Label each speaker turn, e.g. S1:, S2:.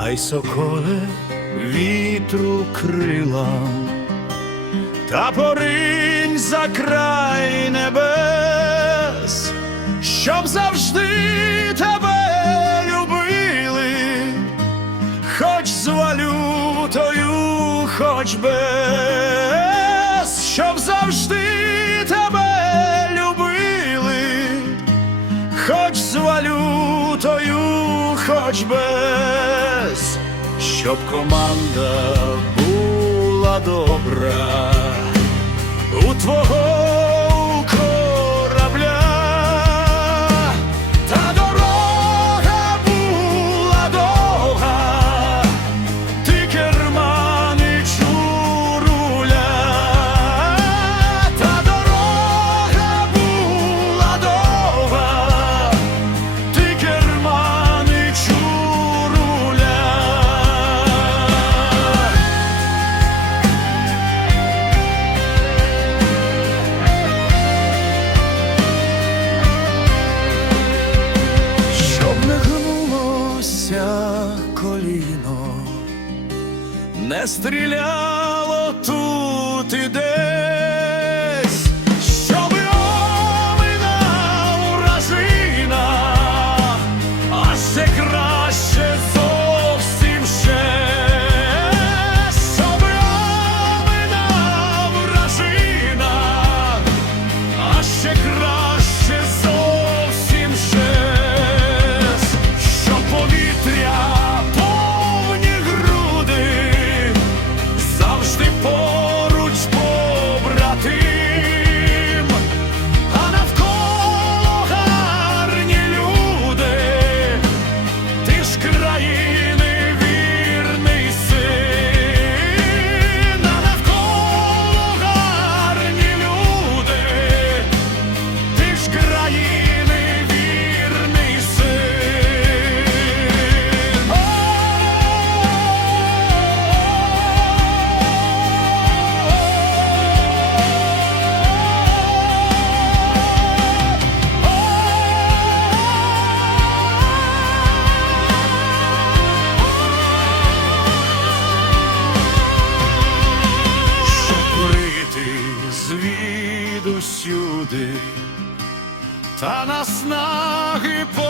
S1: Дай соколе вітру крилам, та поринь за край небес, щоб завжди тебе любили, хоч з валютою, хоч без, щоб завжди тебе любили, хоч з валютою, хоч без, щоб команда була добра. У твого не стріляло тут і звідусюди та наснаги край.